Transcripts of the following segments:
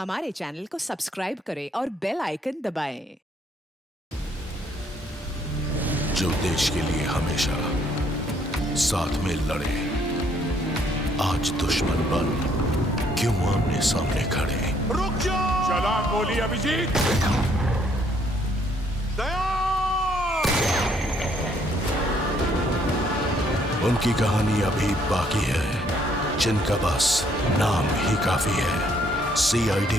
हमारे चैनल को सब्सक्राइब करें और बेल आइकन दबाएं। जो देश के लिए हमेशा साथ में लड़े, आज दुश्मन बन क्यों आमने सामने खड़े। रुक जाओ! चला गोली अभिजीत। दया! उनकी कहानी अभी बाकी है, जिनका बस नाम ही काफी है। CID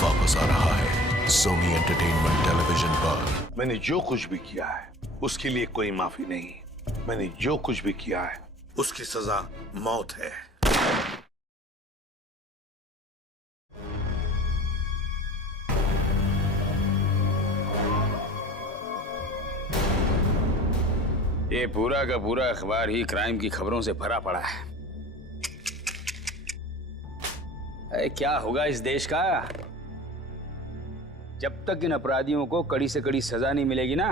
वापस आ रहा है सोनी एंटरटेनमेंट टेलीविजन पर। मैंने जो कुछ भी किया है उसके लिए कोई माफी नहीं। मैंने जो कुछ भी किया है उसकी सजा मौत है। ये पूरा का पूरा अखबार ही क्राइम की खबरों से भरा पड़ा है। अरे क्या होगा इस देश का जब तक इन अपराधियों को कड़ी से कड़ी सजा नहीं मिलेगी ना।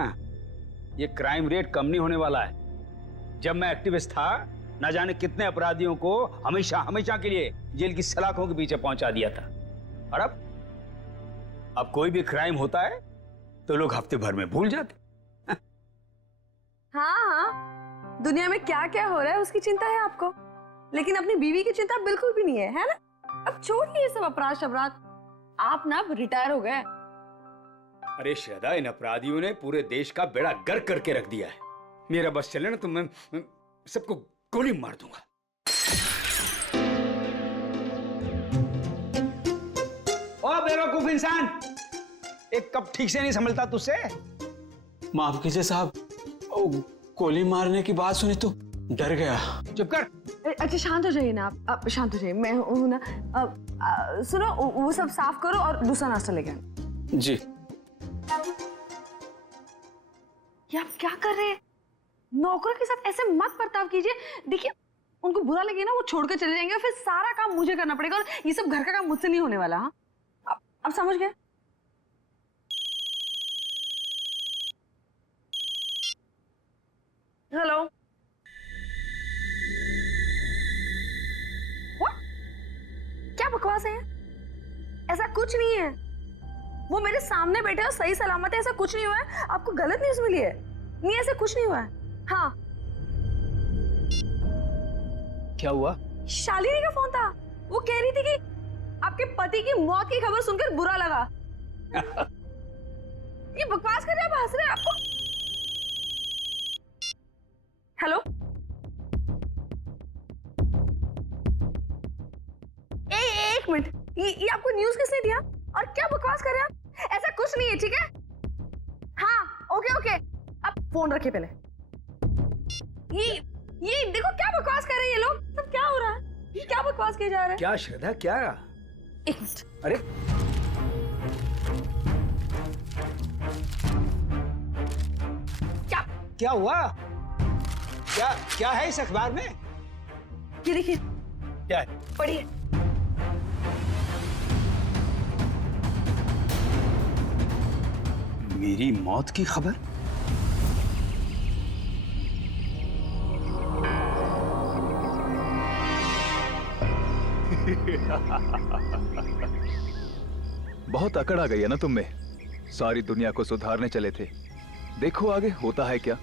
ये क्राइम रेट कम नहीं होने वाला है। जब मैं एक्टिविस्ट था, ना जाने कितने अपराधियों को हमेशा हमेशा के लिए जेल की सलाखों के पीछे पहुंचा दिया था। और अब कोई भी क्राइम होता है तो लोग हफ्ते भर में भूल जाते। हाँ, दुनिया में क्या क्या हो रहा है उसकी चिंता है आपको, लेकिन अपनी बीवी की चिंता बिल्कुल भी नहीं है ना? अब छोड़िए ये सब अपराध शबराध, आप ना अब रिटायर हो गए। अरे श्रद्धा, इन अपराधियों ने पूरे देश का बेड़ा गर्क करके रख दिया है। मेरा बस चले ना तो मैं सबको गोली मार दूंगा। ओ बेवकूफ इंसान, एक कप ठीक से नहीं संभलता तुझसे। माफ कीजिए साहब, गोली मारने की बात सुनी तो डर गया। चुप कर। अच्छा शांत हो जाइए ना आप शांत हो जाइए। मैं हूं ना। सुनो, वो सब साफ करो और दूसरा नाश्ता लेके आना। जी। ये आप क्या कर रहे हैं? नौकरों के साथ ऐसे मत बर्ताव कीजिए। देखिए, उनको बुरा लगे ना, वो छोड़ कर चले जाएंगे और फिर सारा काम मुझे करना पड़ेगा और ये सब घर का काम मुझसे नहीं होने वाला। हाँ, अब समझ गए? हेलो। What? क्या बकवास है? ऐसा कुछ नहीं है। वो मेरे सामने बैठे और सही सलामत है, ऐसा कुछ नहीं हुआ है। आपको गलत न्यूज़ मिली है। नहीं, ऐसा कुछ नहीं हुआ है। हाँ। क्या हुआ? शालिनी का फोन था। वो कह रही थी कि आपके पति की मौत की खबर सुनकर बुरा लगा। ये बकवास कर रहे हैं, आप हंस रहे हैं। आपको हेलो, एक मिनट, ये आपको न्यूज़ किसने दिया और क्या बकवास कर रहे हैं आप? ऐसा कुछ नहीं है, ठीक है? हाँ, ओके, आप फोन रखिए पहले। ये देखो क्या बकवास कर रहे हैं ये लोग। सब क्या हो रहा है? ये क्या बकवास किए जा रहे हैं? क्या श्रद्धा, क्या? एक मिनट। अरे क्या हुआ? क्या है इस अखबार में? ये देखिए, क्या है? पढ़िए। मेरी मौत की खबर? बहुत अकड़ आ गई है ना तुम में। सारी दुनिया को सुधारने चले थे, देखो आगे होता है क्या।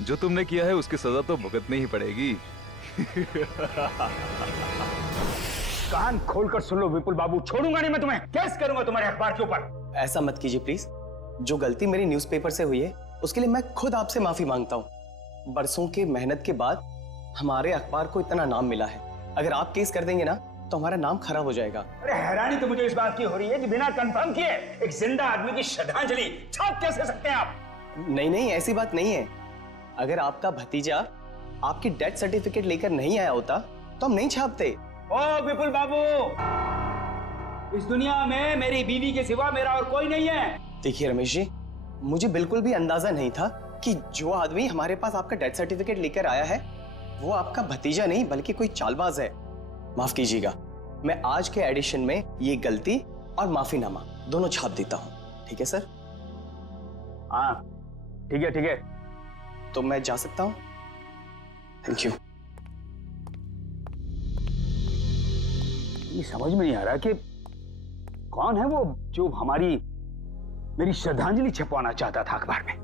जो तुमने किया है उसकी सजा तो भुगतनी ही पड़ेगी। कान खोलकर सुन लो विपुल बाबू, छोड़ूंगा नहीं मैं तुम्हें। केस करूंगा तुम्हारे अखबार के ऊपर। ऐसा मत कीजिए प्लीज। जो गलती मेरी न्यूज़पेपर से हुई है उसके लिए मैं खुद आपसे माफी मांगता हूँ। बरसों के मेहनत के बाद हमारे अखबार को इतना नाम मिला है। अगर आप केस कर देंगे ना तो हमारा नाम खराब हो जाएगा। अरे हैरानी तो मुझे इस बात की हो रही है कि बिना कंफर्म किए एक जिंदा आदमी की श्रद्धांजलि छाप कैसे सकते हैं आप? नहीं, ऐसी बात नहीं है। अगर आपका भतीजा आपकी डेथ सर्टिफिकेट लेकर नहीं आया होता तो हम नहीं छापते। ओ विपुल बाबू, इस दुनिया में मेरी बीवी के सिवा मेरा और कोई नहीं है। देखिए रमेश जी, मुझे बिल्कुल भी अंदाजा नहीं था कि जो आदमी हमारे पास आपका डेथ सर्टिफिकेट लेकर आया है वो आपका भतीजा नहीं बल्कि कोई चालबाज है। माफ कीजिएगा, मैं आज के एडिशन में ये गलती और माफीनामा दोनों छाप देता हूँ। ठीक है सर? हाँ ठीक है। तो मैं जा सकता हूँ? Thank you. ये समझ में नहीं आ रहा कि कौन है वो जो मेरी श्रद्धांजलि छपवाना चाहता था अखबार में?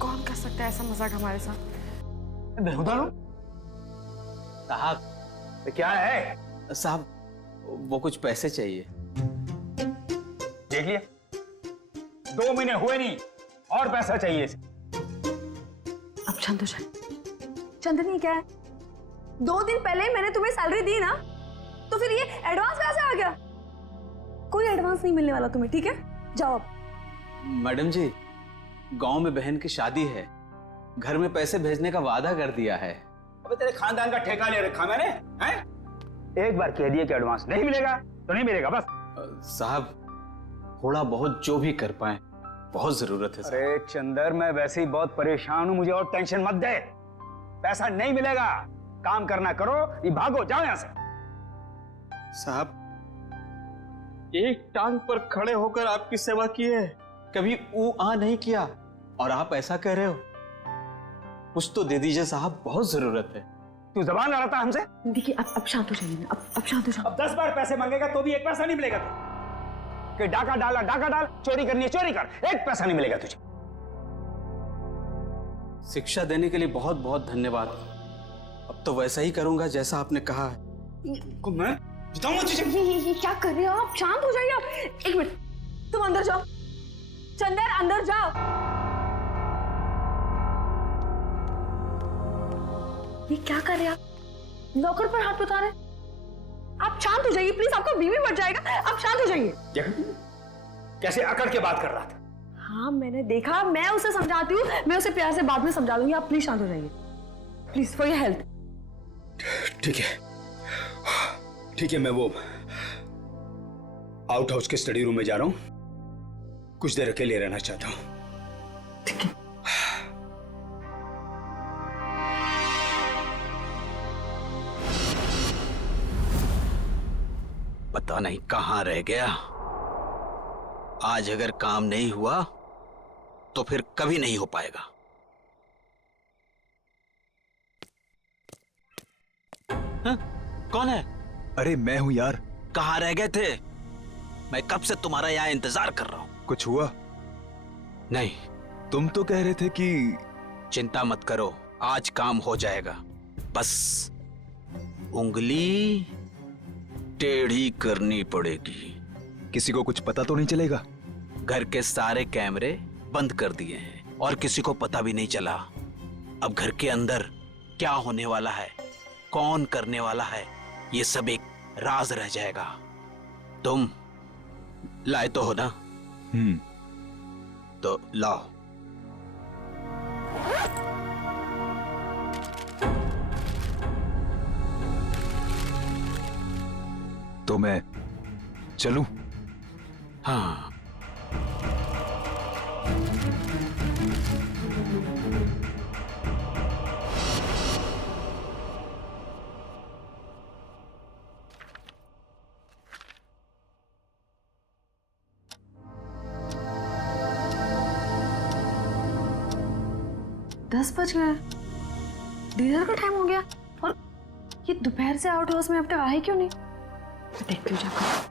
कौन कर सकता है ऐसा मजाक हमारे साथ? बेहुदा लो। साहब, तो क्या है? साहब वो कुछ पैसे चाहिए। देख लिया, 2 महीने हुए नहीं और पैसा चाहिए इसे। अब शांत हो जाए। चंदनी क्या है, 2 दिन पहले ही मैंने तुम्हें सैलरी दी ना, तो फिर ये एडवांस कैसे आ गया? कोई एडवांस नहीं मिलने वाला तुम्हें, ठीक है? जाओ अब। मैडम जी, गांव में बहन की शादी है, घर में पैसे भेजने का वादा कर दिया है। अबे तेरे खानदान का ठेका ले रखा मैंने, हैं? एक बार कह दिया कि एडवांस नहीं मिलेगा तो नहीं मिलेगा बस। साहब थोड़ा बहुत जो भी कर पाए, बहुत जरूरत है। अरे चंदर, मैं वैसे ही बहुत परेशान हूं, मुझे और टेंशन मत दे। पैसा नहीं मिलेगा, काम करना करो, ये भागो, जाओ यहां से। साहब एक टांग पर खड़े होकर आपकी सेवा की है, कभी ऊ आ नहीं किया, और आप ऐसा कह रहे हो? कुछ तो दे दीजिए साहब, बहुत जरूरत है। तू जबान लड़ाता हमसे? देखिए अब शांत हो जाइए ना, अब शांत हो जाओ। अब 10 बार पैसे मांगेगा तो भी 1 पैसा नहीं मिलेगा कि डाका डाला डाका डाल, चोरी करनी है चोरी कर, 1 पैसा नहीं मिलेगा तुझे। शिक्षा देने के लिए बहुत बहुत धन्यवाद। अब तो वैसा ही करूंगा जैसा आपने कहा है। मैं बताऊंगा तुझे। ये क्या कर रहे हो आप? शांत हो जाइए आप। 1 मिनट, तुम अंदर जाओ। चंदर अंदर जाओ। ये क्या कर रहे हैं आप? नौकर पर हाथ उठा रहे। आप शांत हो जाइए प्लीज, आपका बीवी बढ़ जाएगा। आप शांत हो जाइए। कैसे अकड़ के बात कर रहा था? हाँ मैंने देखा, मैं उसे समझाती हूँ, मैं उसे प्यार से बाद में समझा दूंगी। आप प्लीज शांत हो जाइए, प्लीज, फॉर योर हेल्थ। ठीक है ठीक है, मैं वो आउट हाउस के स्टडी रूम में जा रहा हूं, कुछ देर अकेले रहना चाहता हूं। ठीक है। पता नहीं कहां रह गया। आज अगर काम नहीं हुआ तो फिर कभी नहीं हो पाएगा। हाँ? कौन है? अरे मैं हूं यार। कहां रह गए थे? मैं कब से तुम्हारा यहाँ इंतजार कर रहा हूं। कुछ हुआ? नहीं। तुम तो कह रहे थे कि चिंता मत करो, आज काम हो जाएगा। बस उंगली टेढ़ी करनी पड़ेगी। किसी को कुछ पता तो नहीं चलेगा? घर के सारे कैमरे बंद कर दिए हैं और किसी को पता भी नहीं चला। अब घर के अंदर क्या होने वाला है, कौन करने वाला है, ये सब एक राज रह जाएगा। तुम लाए तो हो ना? तो लाओ। तो मैं चलूं? हाँ। दस बज गए, डिनर का टाइम हो गया, और ये दोपहर से आउट हाउस में अब तक आए क्यों नहीं? देखती हूँ जाकर।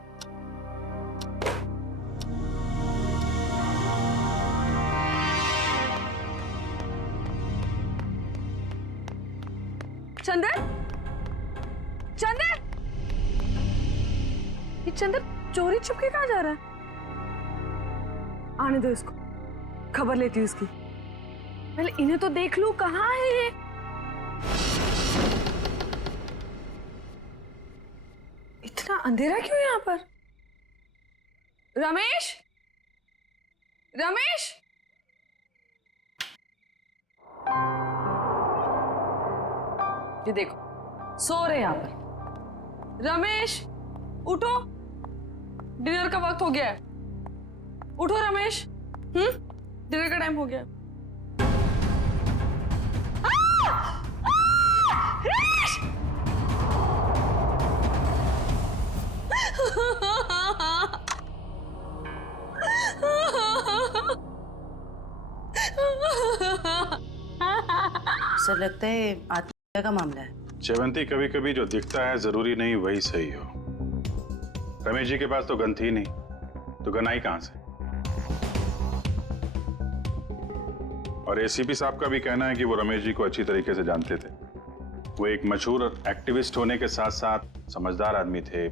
चंदर, चंदर, ये चंदर चोरी छुपके कहाँ जा रहा है? आने दो इसको, खबर लेती हूँ इसकी। पहले इन्हें तो देख लूं, कहाँ है ये? इतना अंधेरा क्यों यहाँ पर? रमेश, रमेश, ये देखो सो रहे यहाँ पर। रमेश उठो, डिनर का वक्त हो गया है। उठो रमेश, डिनर का टाइम हो गया। सर लगता है आत्महत्या का मामला है। जयवंती, कभी कभी जो दिखता है जरूरी नहीं वही सही हो। रमेश जी के पास तो गन थी नहीं, तो गन आई कहां से? और एसीपी साहब का भी कहना है कि वो रमेश जी को अच्छी तरीके से जानते थे। वो एक मशहूर एक्टिविस्ट होने के साथ साथ समझदार आदमी थे,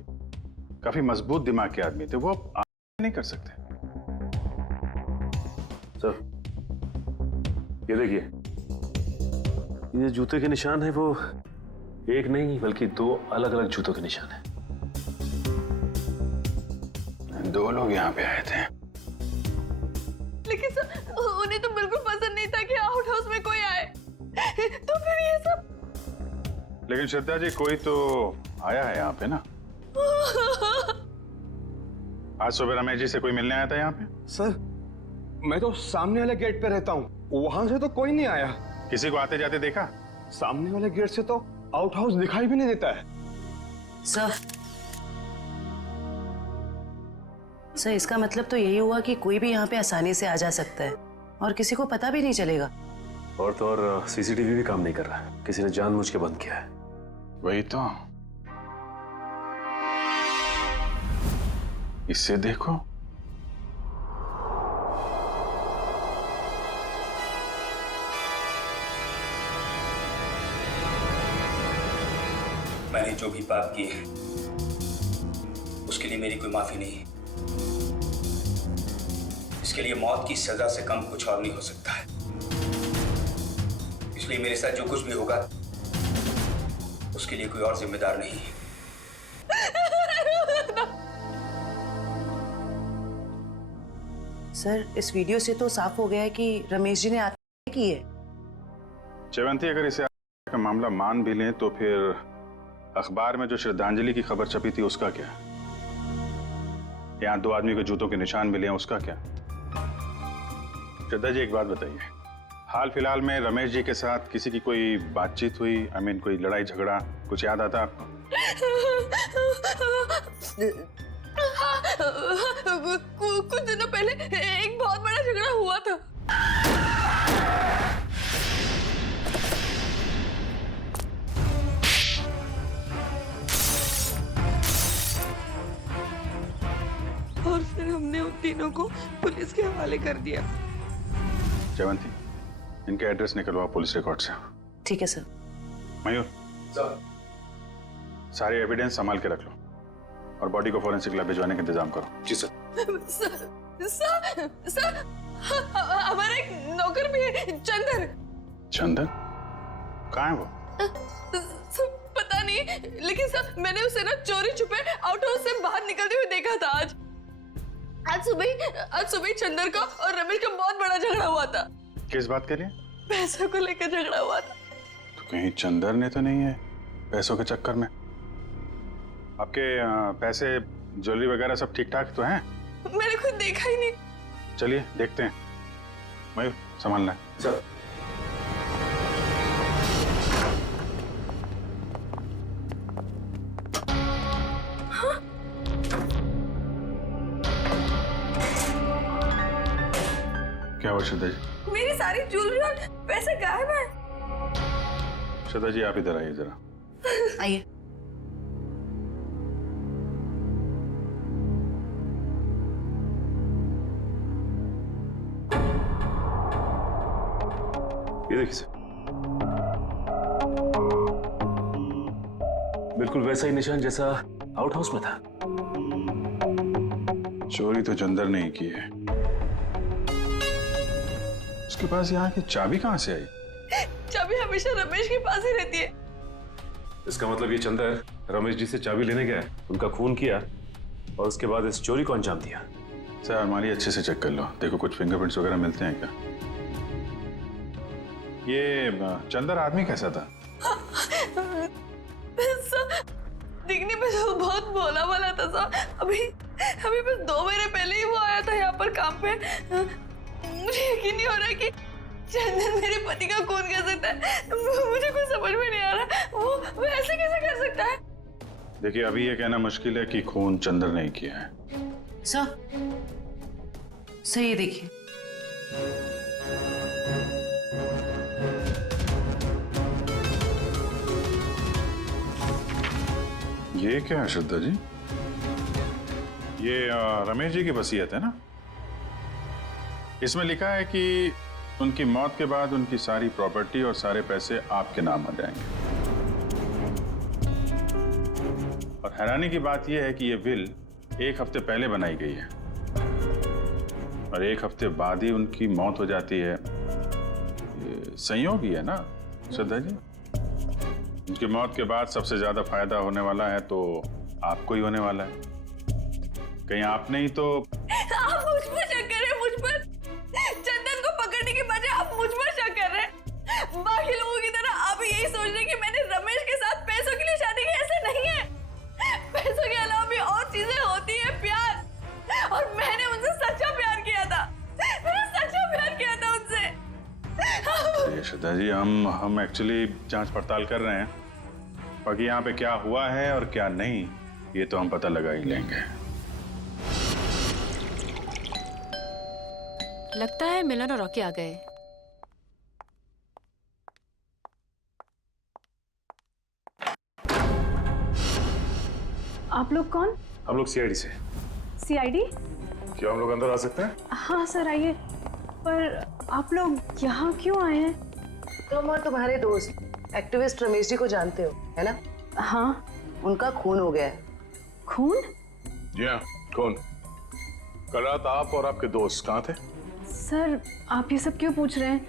काफी मजबूत दिमाग के आदमी थे। वो नहीं कर सकते। सर, ये देखिए, ये जूते के निशान है, वो एक नहीं बल्कि 2 अलग अलग जूतों के निशान है। 2 लोग यहाँ पे आए थे। लेकिन सर, उन्हें तो बिल्कुल पसंद नहीं था कि आउट हाउस में कोई आए। तो फिर ये सब। लेकिन श्रद्धा जी, कोई तो आया है यहाँ पे ना? आज सुबह रमेश जी से कोई मिलने आया था यहाँ पे? सर, मैं तो सामने वाले गेट पे रहता हूँ, वहां से तो कोई नहीं आया। किसी को आते जाते देखा? सामने वाले गेट से तो आउट हाउस दिखाई भी नहीं देता है। सर, इसका मतलब तो यही हुआ कि कोई भी यहाँ पे आसानी से आ जा सकता है और किसी को पता भी नहीं चलेगा। और तो और सीसीटीवी भी काम नहीं कर रहा, किसी ने जानबूझ के बंद किया है। वही तो, इससे देखो। मैंने जो भी पाप किए उसके लिए मेरी कोई माफी नहीं। इसके लिए मौत की सजा से कम कुछ और नहीं हो सकता है। इसलिए मेरे साथ जो कुछ भी होगा उसके लिए कोई और जिम्मेदार नहीं है। सर, इस वीडियो से तो साफ हो गया है कि रमेश जी ने आत्महत्या की है। जयवंती, अगर इसे का मामला मान भी लें तो फिर अखबार में जो श्रद्धांजलि की खबर छपी थी उसका क्या? यहाँ 2 आदमी के जूतों के निशान मिले हैं, उसका क्या? श्रद्धा जी, एक बात बताइए, हाल फिलहाल में रमेश जी के साथ किसी की कोई बातचीत हुई? कोई लड़ाई झगड़ा कुछ याद आता आपको? कुछ दिनों पहले एक बहुत बड़ा झगड़ा हुआ था। और फिर हमने उन तीनों को पुलिस के हवाले कर दिया। जयवंती, इनके एड्रेस निकलवाओ पुलिस रिकॉर्ड से। ठीक है सर। मयूर, सारे एविडेंस संभाल के रख लो और बॉडी को फॉरेंसिक लैब भिजवाने का इंतजाम करो। जी सर। सर, हमारा एक नौकर भी है, चंदन। चंदन? कहाँ है वो? पता नहीं, लेकिन सर मैंने उसे ना चोरी छुपे आउट हाउस से बाहर निकलते हुए देखा था। आज सुबह ही चंदन का और रमेश का बहुत बड़ा झगड़ा हुआ था। किस बात के लिए? पैसों को लेकर झगड़ा हुआ था। तो कहीं चंदन ने तो नहीं है पैसों के चक्कर में? आपके पैसे, ज्वेलरी वगैरह सब ठीक ठाक तो हैं? मैंने खुद देखा ही नहीं। चलिए देखते हैं। मयूर, संभालना है। सर। क्या हुआ श्रद्धा जी? मेरी सारी ज्वेलरी और पैसे गायब हैं। श्रद्धा जी, आप इधर आइए जरा। आइए। ये देखिए सर, बिल्कुल वैसा ही निशान जैसा आउट हाउस में था। चोरी तो चंदर ने ही की है। उसके पास यहाँ की चाबी कहाँ से आई? चाबी हमेशा रमेश के पास ही रहती है। इसका मतलब ये चंदर रमेश जी से चाबी लेने गया, उनका खून किया और उसके बाद इस चोरी को अंजाम दिया। सर, अलमारी अच्छे से चेक कर लो, देखो कुछ फिंगरप्रिंट्स वगैरह मिलते हैं क्या? ये चंदर आदमी कैसा था? दिखने में तो बहुत भोला वाला था सर। अभी बस 2 महीने पहले ही वो आया था यहाँ पर काम पे। मुझे यकीन नहीं हो रहा कि चंदन मेरे पति का खून कर सकता है। मुझे कुछ समझ में नहीं आ रहा, वो ऐसे कैसे कर सकता है? देखिए, अभी ये कहना मुश्किल है कि खून चंदर ने किया है। सर ये देखिए। ये क्या है श्रद्धा जी? ये रमेश जी की वसीयत है ना? इसमें लिखा है कि उनकी मौत के बाद उनकी सारी प्रॉपर्टी और सारे पैसे आपके नाम आ जाएंगे। और हैरानी की बात यह है कि ये विल 1 हफ्ते पहले बनाई गई है और 1 हफ्ते बाद ही उनकी मौत हो जाती है। ये संयोग ही है ना श्रद्धा जी? उनकी मौत के बाद सबसे ज्यादा फायदा होने वाला है तो आपको ही होने वाला है। कहीं आपने ही तो आप मुझ पर शक कर रहे हैं, मुझ पर। चंदन को पकड़ने के बजाय आप मुझ पर शक कर रहे हैं। बाकी लोगों की तरह आप यही सोच रहे हैं कि मैंने रमेश के साथ पैसों के लिए शादी की। ऐसा नहीं है। पैसों के अलावा भी और चीजें होती है, प्यार। और मैंने उनसे सच्चा प्यार किया था। मैंने सच्चा प्यार किया था उनसे। श्रद्धा जी, हम एक्चुअली जांच पड़ताल कर रहे हैं। बाकी यहाँ पे क्या हुआ है और क्या नहीं, ये तो हम पता लगा ही लेंगे। लगता है मिलन और रॉकी आ गए। आप लोग कौन? हम लोग सीआईडी से। सीआईडी? क्या हम लोग अंदर आ सकते हैं? हाँ सर, आइए। पर आप लोग यहाँ क्यों आए हैं? तुम और तुम्हारे दोस्त एक्टिविस्ट रमेश जी को जानते हो, है ना? हाँ। उनका खून हो गया है। खून? जी हाँ, खून। कल रात आप और आपके दोस्त कहाँ थे? सर, आप ये सब क्यों पूछ रहे हैं?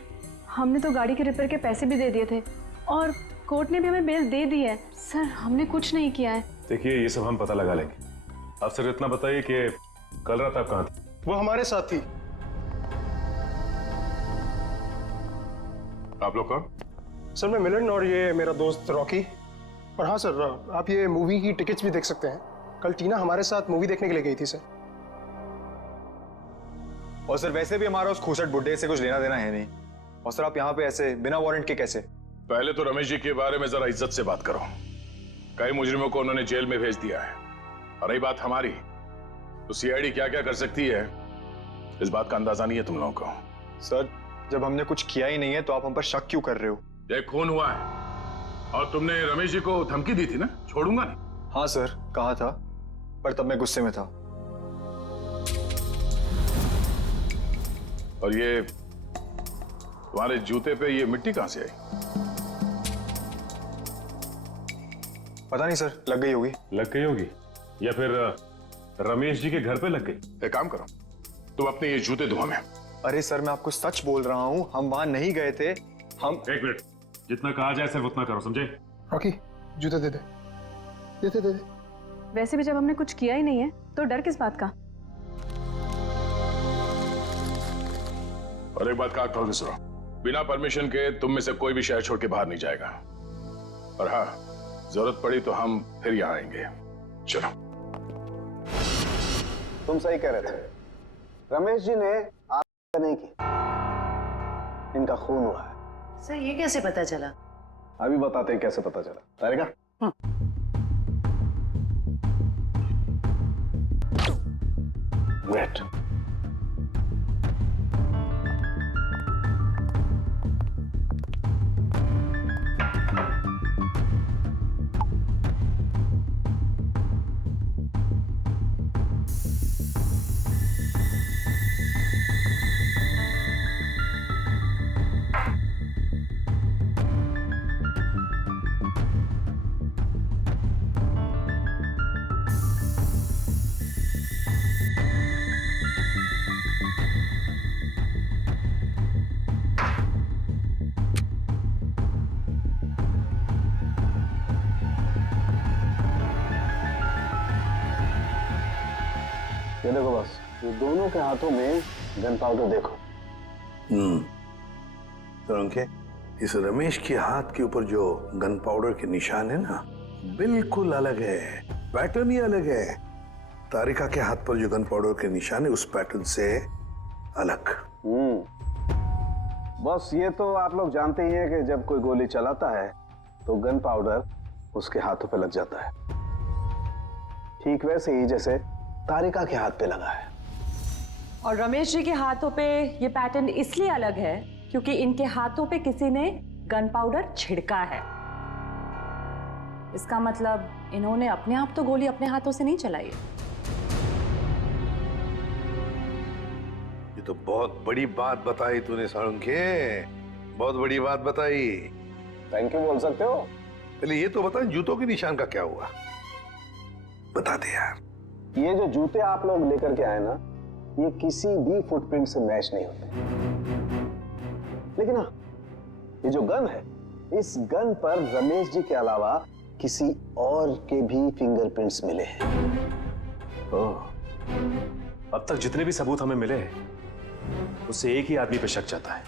हमने तो गाड़ी के रिपेयर के पैसे भी दे दिए थे और कोर्ट ने भी हमें बेल दे दी है। सर, हमने कुछ नहीं किया है। देखिए, ये सब हम पता लगा लेंगे। आप सिर्फ इतना बताइए कि कल रात आप कहाँ थे? वो हमारे साथ थी। आप लोग कौन? सर, मैं मिलन और ये मेरा दोस्त रॉकी। और हाँ सर, आप ये मूवी की टिकट्स भी देख सकते हैं। कल टीना हमारे साथ मूवी देखने के लिए गई थी सर। और सर वैसे भी हमारा उस खूसट बुड्ढे से कुछ लेना देना है नहीं। और सर आप यहाँ पे ऐसे बिना वारंट के कैसे? पहले तो रमेश जी के बारे में जरा इज्जत से बात करो। कई मुजरिमों को उन्होंने जेल में भेज दिया है। और रही बात हमारी, तो सीआईडी क्या क्या कर सकती है इस बात का अंदाजा नहीं है तुम लोगों को। सर, जब हमने कुछ किया ही नहीं है तो आप हम पर शक क्यों कर रहे हो? ये खून हुआ है और तुमने रमेश जी को धमकी दी थी ना, छोड़ूंगा नहीं। हाँ सर, कहा था, पर तब मैं गुस्से में था। और ये तुम्हारे जूते पे ये मिट्टी कहां से आई? पता नहीं सर, लग गई होगी। लग गई होगी या फिर रमेश जी के घर पे लग गई। एक काम करो, तुम अपने ये जूते धो में। अरे सर, मैं आपको सच बोल रहा हूँ, हम वहां नहीं गए थे। हम 1 मिनट, जितना कहा जाए सिर्फ उतना करो, समझे? रॉकी, जूते दे दे। दे दे। वैसे भी जब हमने कुछ किया ही नहीं है तो डर किस बात का? और एक बात काट के सुनो, बिना परमिशन के तुम में से कोई भी शहर छोड़ के बाहर नहीं जाएगा। और हाँ, जरूरत पड़ी तो हम फिर यहाँ आएंगे। चलो। तुम सही कह रहे थे, रमेश जी ने आप नहीं की, इनका खून हुआ है। सर, ये कैसे पता चला? अभी बताते हैं कैसे पता चला। तारिका, वेट। ये देखो बस, ये दोनों के हाथों में गन पाउडर देखो। तो अंके, इस रमेश के हाथ के ऊपर जो गन पाउडर के निशान है ना, बिल्कुल अलग है, पैटर्न ही अलग है। तारिका के हाथ पर जो गन पाउडर के निशान है उस पैटर्न से अलग। बस ये तो आप लोग जानते ही हैं कि जब कोई गोली चलाता है तो गन पाउडर उसके हाथों पे लग जाता है। ठीक वैसे ही जैसे तारिका के हाथ पे लगा है। और रमेश जी के हाथों पे ये पैटर्न इसलिए अलग है क्योंकि इनके हाथों पे किसी ने गन पाउडर छिड़का है। इसका मतलब इन्होंने अपने आप तो गोली अपने हाथों से नहीं चलाई है। ये तो बहुत बड़ी बात बताई तूने साळुंखे, बहुत बड़ी बात बताई। थैंक यू बोल सकते हो। पहले ये तो बता, जूतों के निशान का क्या हुआ? बता दे यार। ये जो जूते आप लोग लेकर के आए ना, ये किसी भी फुटप्रिंट से मैच नहीं होते। लेकिन हाँ, ये जो गन है, इस गन पर रमेश जी के अलावा किसी और के भी फिंगरप्रिंट्स मिले हैं। ओह, अब तक जितने भी सबूत हमें मिले हैं उससे एक ही आदमी पे शक जाता है,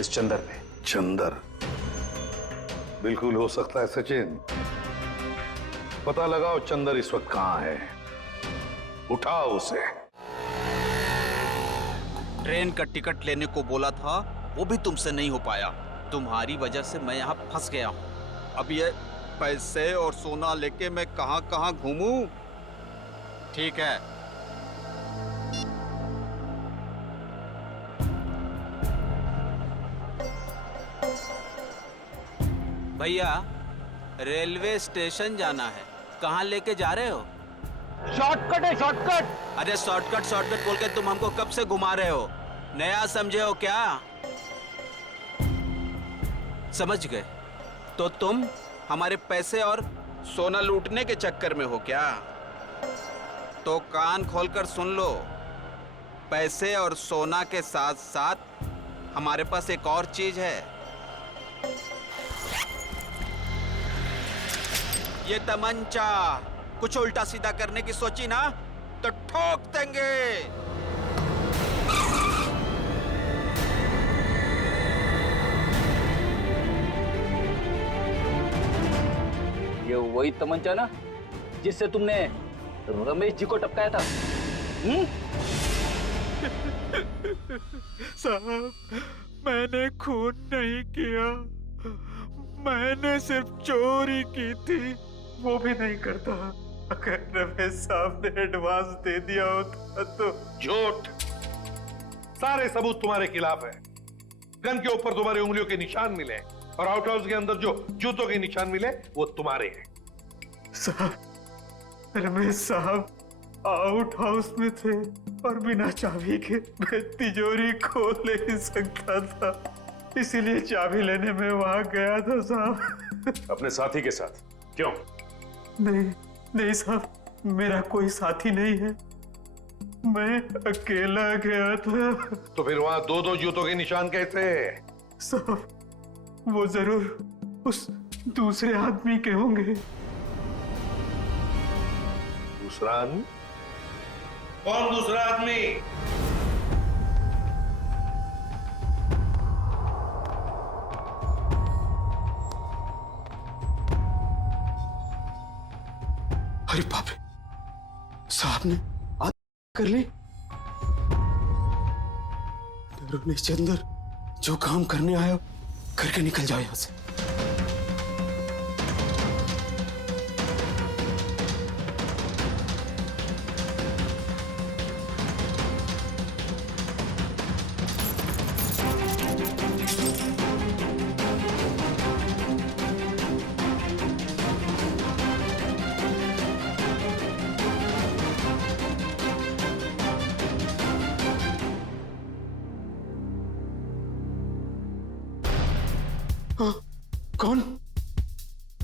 इस चंदर पे। चंदर? बिल्कुल हो सकता है सचिन। पता लगाओ चंदर इस वक्त कहां है, उठाओ उसे। ट्रेन का टिकट लेने को बोला था, वो भी तुमसे नहीं हो पाया। तुम्हारी वजह से मैं यहाँ फंस गया हूँ। अब ये पैसे और सोना लेके मैं कहाँ कहाँ घूमूं? ठीक है, भैया रेलवे स्टेशन जाना है, कहाँ लेके जा रहे हो? शॉर्टकट है, शॉर्टकट। अरे शॉर्टकट शॉर्टकट बोल के तुम हमको कब से घुमा रहे हो? नया समझे हो क्या? समझ गए? तो तुम हमारे पैसे और सोना लूटने के चक्कर में हो क्या? तो कान खोलकर सुन लो, पैसे और सोना के साथ साथ हमारे पास एक और चीज है। ये तमंचा। कुछ उल्टा सीधा करने की सोची ना तो ठोक देंगे। ये वही तमंचा ना जिससे तुमने रमेश जी को टपकाया था? साहब, मैंने खून नहीं किया, मैंने सिर्फ चोरी की थी, वो भी नहीं करता। अगर रमेश साहब ने एडवांस दे दिया होता तो। झूठ। सारे सबूत तुम्हारे खिलाफ है। गन के ऊपर तुम्हारी उंगलियों के निशान मिले और आउट हाउस के अंदर जो जूतों के निशान मिले वो तुम्हारे हैं। साहब, रमेश साहब आउट हाउस में थे और बिना चाबी के मैं तिजोरी खोल नहीं सकता था, इसीलिए चाबी लेने में वहां गया था साहब। अपने साथी के साथ? क्यों? नहीं साहब, मेरा कोई साथी नहीं है, मैं अकेला गया था। तो फिर वहां दो दो जूतों के निशान कैसे? साहब, वो जरूर उस दूसरे आदमी के होंगे। दूसरा आदमी? कौन दूसरा आदमी? अरे बाप रे, साहब ने आग कर ली। रमेश चंदर, जो काम करने आया करके निकल जाओ यहां से।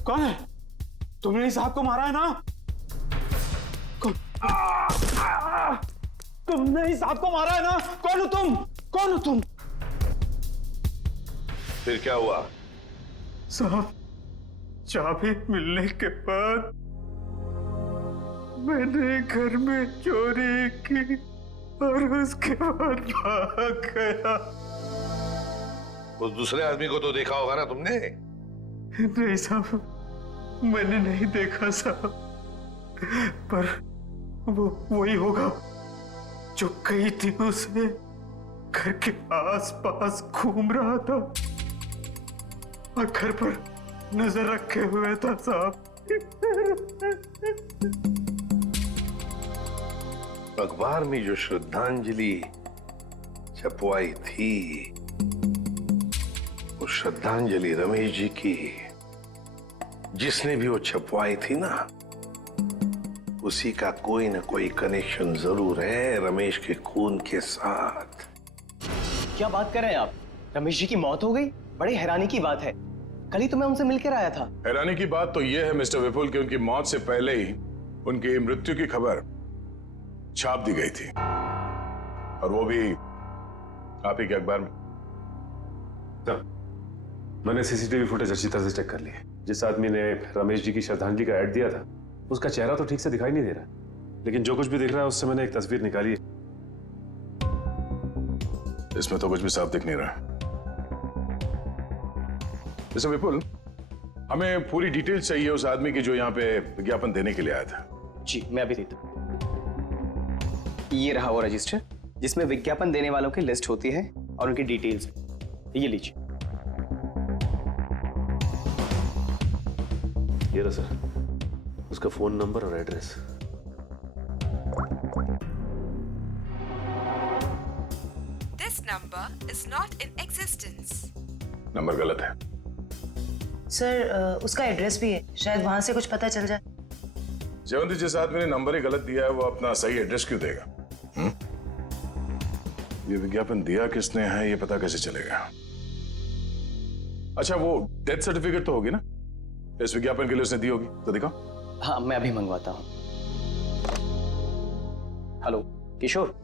कौन है? तुमने इस साहब को मारा है ना? तुमने इस साहब को मारा है ना? कौन हो तुम? कौन हो तुम? फिर क्या हुआ? साहब, चाबी मिलने के बाद मैंने घर में चोरी की और उसके बाद भाग गया। उस दूसरे आदमी को तो देखा होगा ना तुमने? नहीं साहब, मैंने नहीं देखा साहब, पर वो वही होगा जो कई दिनों से घर के आस-पास घूम रहा था और घर पर नजर रखे हुए था साहब। अखबार में जो श्रद्धांजलि छपवाई थी, वो श्रद्धांजलि रमेश जी की, जिसने भी वो छपवाई थी ना, उसी का कोई ना कोई कनेक्शन जरूर है रमेश के खून के साथ। क्या बात कर रहे हैं आप? रमेश जी की मौत हो गई? बड़ी हैरानी की बात है। कल ही तो मैं उनसे मिलकर आया था। हैरानी की बात तो यह है मिस्टर विपुल कि उनकी मौत से पहले ही उनकी मृत्यु की खबर छाप दी गई थी, और वो भी आप ही के अखबार में। मैंने सीसीटीवी फुटेज अच्छी तरह से चेक कर ली है। जिस आदमी ने रमेश जी की श्रद्धांजलि का ऐड दिया था उसका चेहरा तो ठीक से दिखाई नहीं दे रहा, लेकिन जो कुछ भी दिख रहा है उससे मैंने एक तस्वीर निकाली है। इसमें तो कुछ भी साफ दिख नहीं रहा। मिस्टर विपुल, हमें पूरी डिटेल चाहिए उस आदमी की जो यहाँ पे विज्ञापन देने के लिए आया था। जी मैं अभी देता हूँ। ये रहा वो रजिस्टर जिसमें विज्ञापन देने वालों की लिस्ट होती है और उनकी डिटेल्स। ये लीजिए। ये रहा सर, उसका फोन नंबर और address. This number is not in existence. Number गलत है। सर उसका एड्रेस भी है, शायद वहां से कुछ पता चल जाए। जयवंती, जिस आदमी ने नंबर ही गलत दिया है वो अपना सही एड्रेस क्यों देगा? ये विज्ञापन दिया किसने है ये पता कैसे चलेगा? अच्छा, वो डेथ सर्टिफिकेट तो होगी ना इस विज्ञापन के लिए उसने दी होगी, तो दिखाओ। हाँ मैं अभी मंगवाता हूँ। हेलो किशोर,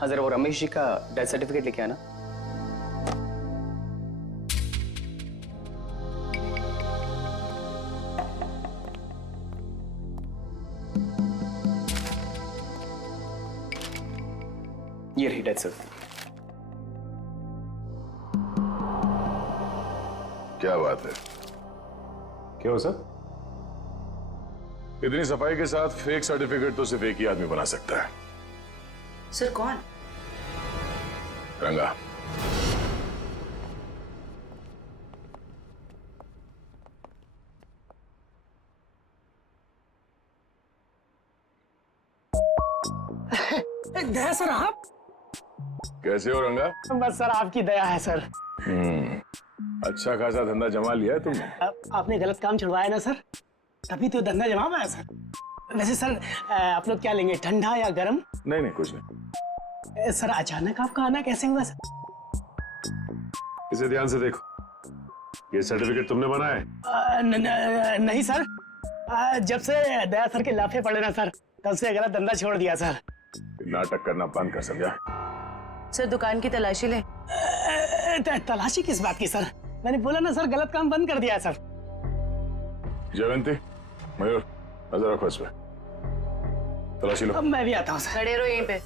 हाँ जरा वो रमेश जी का डेथ सर्टिफिकेट लेके आना। ये रही डेथ सर्टिफिकेट। क्या बात है? क्या हो सर? इतनी सफाई के साथ फेक सर्टिफिकेट तो सिर्फ एक ही आदमी बना सकता है। सर कौन? रंगा। दया सर आप? कैसे हो रंगा? बस सर आपकी दया है सर। अच्छा खासा धंधा जमा लिया है तुमने। आपने गलत काम छुड़वाया ना सर, तभी तो धंधा जमा पाया सर। वैसे सर आप लोग क्या लेंगे, ठंडा या गर्म? नहीं नहीं कुछ नहीं। सर अचानक आपका आना कैसे हुआ सर? इसे ध्यान से देखो, ये सर्टिफिकेट तुमने बनाया है? नहीं सर, जब से दया सर के लाफे पड़े ना सर, तब से गलत धंधा छोड़ दिया सर। नाटक करना बंद कर, समझा? सर दुकान की तलाशी ले। तलाशी किस बात की सर? मैंने बोला ना सर, गलत काम बंद कर दिया है सर। जयवंती, मयूर, नजर रखो इस पे, तलाशी लो। अब मैं भी आता हूँ सर। खड़े रहो यहीं पे।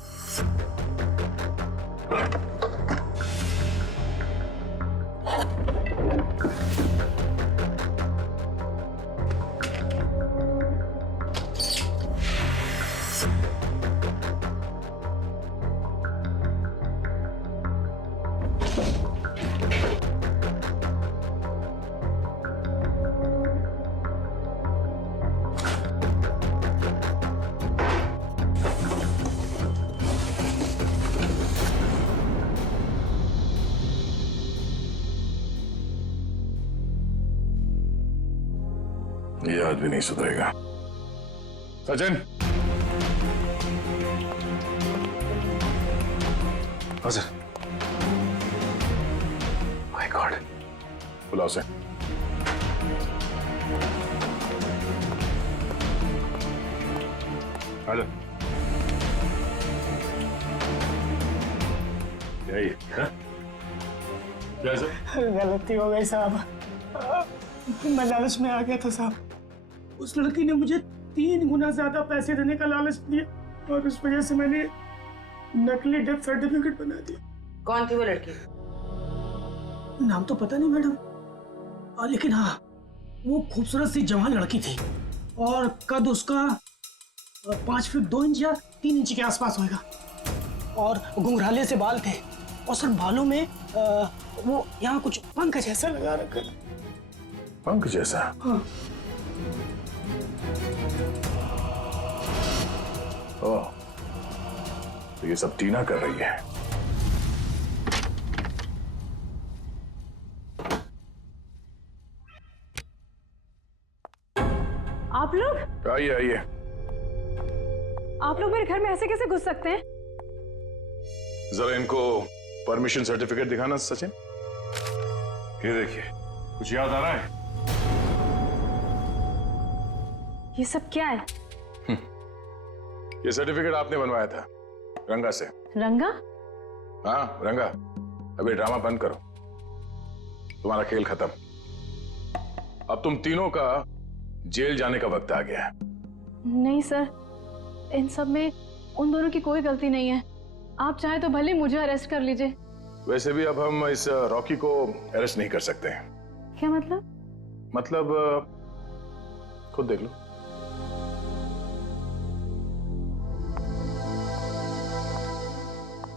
ये आदमी नहीं सुधरेगा। सचिन। हाँ सर। माय गॉड, बुलाओ से। आजा। यही है? क्या सर? गलती हो गई साहब, मैं लालच में आ गया था साहब। उस लड़की ने मुझे 3 गुना ज्यादा पैसे देने का लालच दिया और उस वजह से मैंने नकली डेथ सर्टिफिकेट बना दिया। कौन थी वो लड़की? नाम तो पता नहीं मैडम, लेकिन हाँ वो खूबसूरत सी जवान लड़की थी और कद उसका 5 फीट 2 इंच या 3 इंच के आसपास होगा और घुंघराले से बाल थे और सर बालों में वो यहाँ कुछ पंख जैसा लगा रखा था। पंख जैसा? हाँ। ओह, तो ये सब टीना कर रही है। आप लोग? आइए आइए। आप लोग मेरे घर में ऐसे कैसे घुस सकते हैं? जरा इनको परमिशन सर्टिफिकेट दिखाना सचिन। ये देखिए, कुछ याद आ रहा है? ये सब क्या है? ये सर्टिफिकेट आपने बनवाया था रंगा से। रंगा? हाँ रंगा, अभी ड्रामा बंद करो, तुम्हारा खेल खत्म। अब तुम तीनों का जेल जाने का वक्त आ गया है। नहीं सर, इन सब में उन दोनों की कोई गलती नहीं है। आप चाहे तो भले मुझे अरेस्ट कर लीजिए। वैसे भी अब हम इस रॉकी को अरेस्ट नहीं कर सकते हैं। क्या मतलब? मतलब खुद देख लो।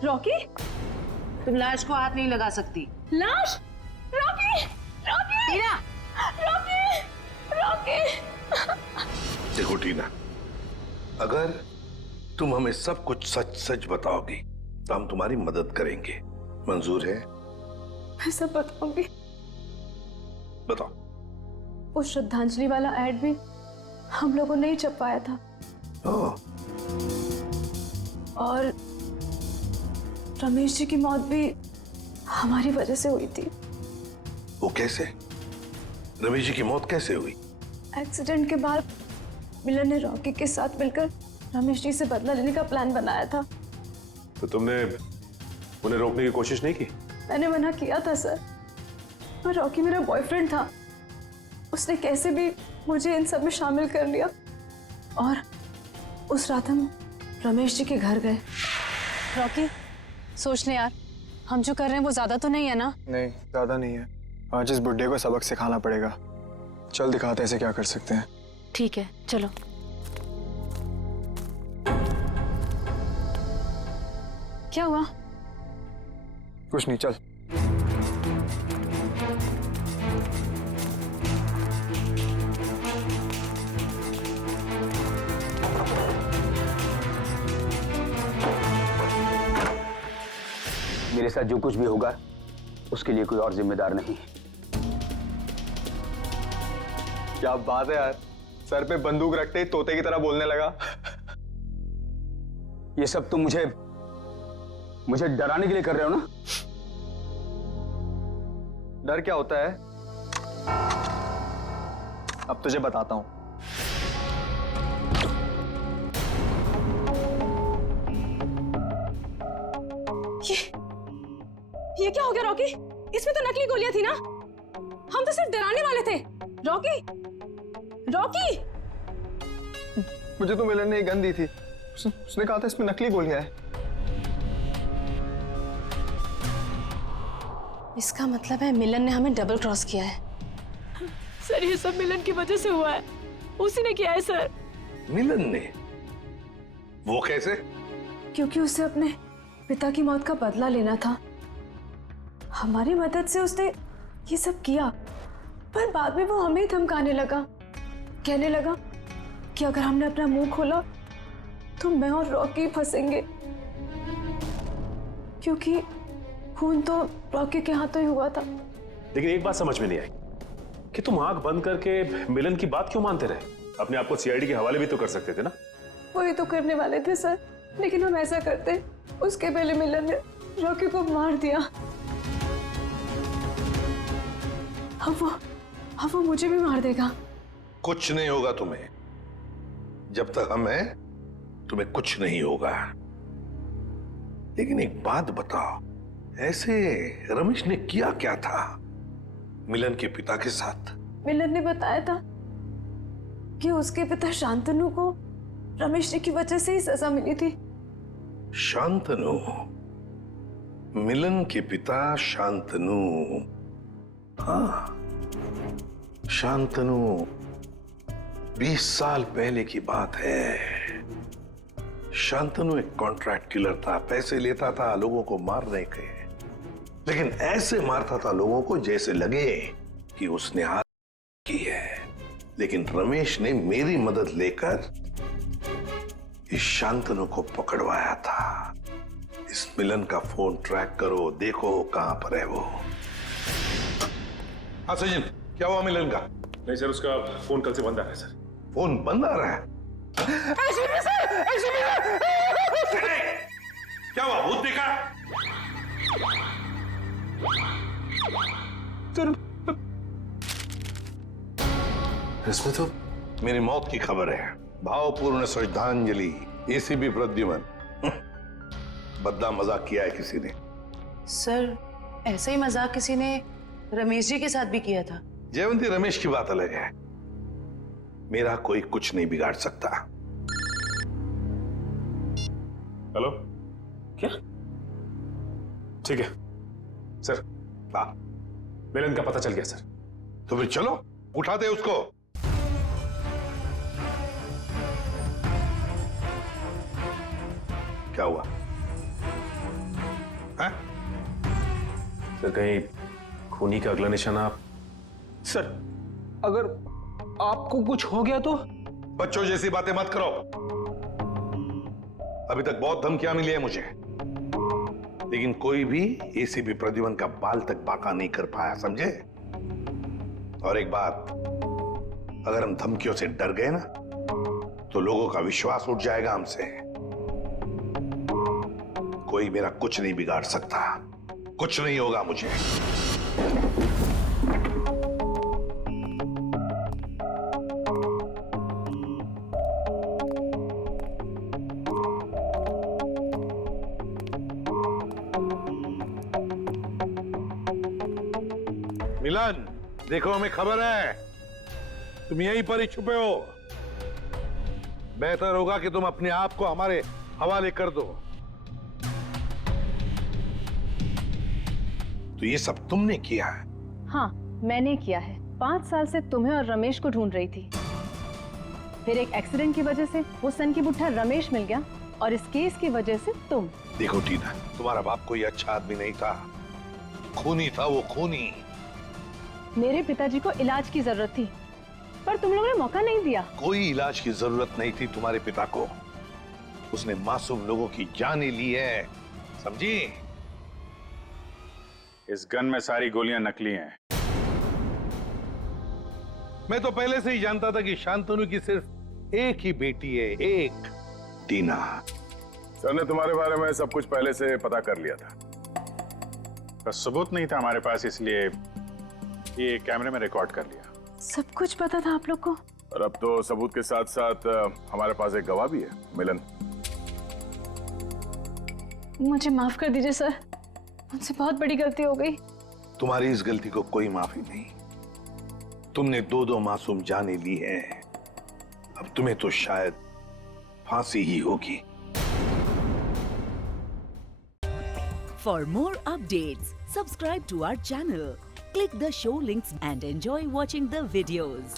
रॉकी? तुम लाश को हाथ नहीं लगा सकती। लाश? रॉकी! रॉकी! टीना! रॉकी! रॉकी! देखो टीना, अगर तुम हमें सब कुछ सच सच बताओगी तो हम तुम्हारी मदद करेंगे। मंजूर है? मैं सब बताऊंगी। बताओ। वो श्रद्धांजलि वाला एड भी हम लोगों ने ही छपवाया था। और रमेश जी की मौत भी हमारी वजह से हुई थी। वो कैसे? रमेश जी की मौत कैसे हुई? एक्सीडेंट के बाद मिलन ने रॉकी के साथ मिलकर रमेश जी से बदला लेने का प्लान बनाया था। तो तुमने उन्हें रोकने की कोशिश नहीं की? मैंने मना किया था सर, पर रॉकी मेरा बॉयफ्रेंड था। उसने कैसे भी मुझे इन सब में शामिल कर लिया और उस रात हम रमेश जी के घर गए। रॉकी, सोच ले यार, हम जो कर रहे हैं वो ज्यादा तो नहीं है ना? नहीं, ज्यादा नहीं है। आज इस बुड्ढे को सबक सिखाना पड़ेगा। चल दिखाते हैं इसे क्या कर सकते हैं। ठीक है, चलो। क्या हुआ? कुछ नहीं, चल। मेरे साथ जो कुछ भी होगा उसके लिए कोई और जिम्मेदार नहीं। क्या बात है यार, सर पे बंदूक रखते ही तोते की तरह बोलने लगा। ये सब तुम मुझे डराने के लिए कर रहे हो ना? डर क्या होता है अब तुझे बताता हूं। ये क्या हो गया रॉकी? इसमें तो नकली गोलियां थी ना? हम तो सिर्फ डराने वाले थे। रॉकी! रॉकी! मुझे तो मिलन ने एक गन दी थी। उसने कहा था इसमें नकली गोलियां हैं। इसका मतलब है मिलन ने हमें डबल क्रॉस किया है। सर, ये सब मिलन की वजह से हुआ है। उसी ने किया है सर। मिलन ने? वो कैसे? क्योंकि उसे अपने पिता की मौत का बदला लेना था। हमारी मदद से उसने ये सब किया, पर बाद में वो हमें ही धमकाने लगा। कहने लगा कि अगर हमने अपना मुंह खोला तो मैं और रॉकी फंसेंगे, क्योंकि खून तो रॉकी के हाथों ही हुआ था। लेकिन एक बात समझ में नहीं आई कि तुम आंख बंद करके मिलन की बात क्यों मानते रहे? अपने आप को सीआईडी के हवाले भी तो कर सकते थे ना? वही तो करने वाले थे सर, लेकिन हम ऐसा करते उसके पहले मिलन ने रॉकी को मार दिया। अब वो मुझे भी मार देगा। कुछ नहीं होगा तुम्हें। जब तक हम हैं तुम्हें कुछ नहीं होगा। लेकिन एक बात बताओ, ऐसे रमेश ने किया क्या था मिलन के पिता के साथ? मिलन ने बताया था कि उसके पिता शांतनु को रमेश जी की वजह से ही सजा मिली थी। शांतनु? मिलन के पिता शांतनु? हाँ, शांतनु 20 साल पहले की बात है। शांतनु एक कॉन्ट्रैक्ट किलर था, पैसे लेता था लोगों को मारने के, लेकिन ऐसे मारता था लोगों को जैसे लगे कि उसने हाथ की है। लेकिन रमेश ने मेरी मदद लेकर इस शांतनु को पकड़वाया था। इस मिलन का फोन ट्रैक करो, देखो कहां पर है वो। हाँ सचिन, क्या हुआ मिलन का? नहीं सर, उसका फोन कल से बंद आ रहा है सर। फोन बंद आ रहा है? क्या हुआ, भूत देखा? इसमें तो मेरी मौत की खबर है। भावपूर्ण श्रद्धांजलि एसीपी प्रद्युमन। बद्दा मजाक किया है किसी ने। सर ऐसा ही मजाक किसी ने रमेश जी के साथ भी किया था। जयवंती, रमेश की बात अलग है। मेरा कोई कुछ नहीं बिगाड़ सकता। हेलो, क्या? ठीक है सर। हाँ, मिलन का पता चल गया सर। तो फिर चलो उठाते उसको। क्या हुआ? है? सर कहीं खूनी का अगला निशाना आप? सर अगर आपको कुछ हो गया तो? बच्चों जैसी बातें मत करो। अभी तक बहुत धमकियां मिली है मुझे, लेकिन कोई भी एसीपी प्रद्युमन का बाल तक बांका नहीं कर पाया, समझे? और एक बात, अगर हम धमकियों से डर गए ना तो लोगों का विश्वास उठ जाएगा हमसे। कोई मेरा कुछ नहीं बिगाड़ सकता, कुछ नहीं होगा मुझे। मिलन, देखो हमें खबर है तुम यहीं पर ही छुपे हो। बेहतर होगा कि तुम अपने आप को हमारे हवाले कर दो। तो ये सब तुमने किया है? हाँ मैंने किया है। 5 साल से तुम्हें और रमेश को ढूंढ रही थी। फिर एक एक्सीडेंट की वजह से वो सन की बुट्ठा रमेश मिल गया और इस केस की वजह से तुम। देखो टीना, तुम्हारा बाप कोई अच्छा आदमी नहीं था, खूनी था वो, खूनी। मेरे पिताजी को इलाज की जरूरत थी पर तुम लोगों ने मौका नहीं दिया। कोई इलाज की जरूरत नहीं थी तुम्हारे पिता को। उसने मासूम लोगों की जानें ली है, समझी? इस गन में सारी गोलियां नकली हैं। मैं तो पहले से ही जानता था कि शांतनु की सिर्फ एक ही बेटी है, एक, टीना। सर ने तुम्हारे बारे में सब कुछ पहले से पता कर लिया था, पर सबूत नहीं था हमारे पास, इसलिए ये कैमरे में रिकॉर्ड कर लिया। सब कुछ पता था आप लोग को? और अब तो सबूत के साथ साथ हमारे पास एक गवाह भी है, मिलन। मुझे माफ कर दीजिए सर, मुझसे बहुत बड़ी गलती हो गई। तुम्हारी इस गलती को कोई माफी नहीं। तुमने 2-2 मासूम जानें ली है, अब तुम्हें तो शायद फांसी ही होगी। For more updates, subscribe to our channel, click the show links and enjoy watching the videos.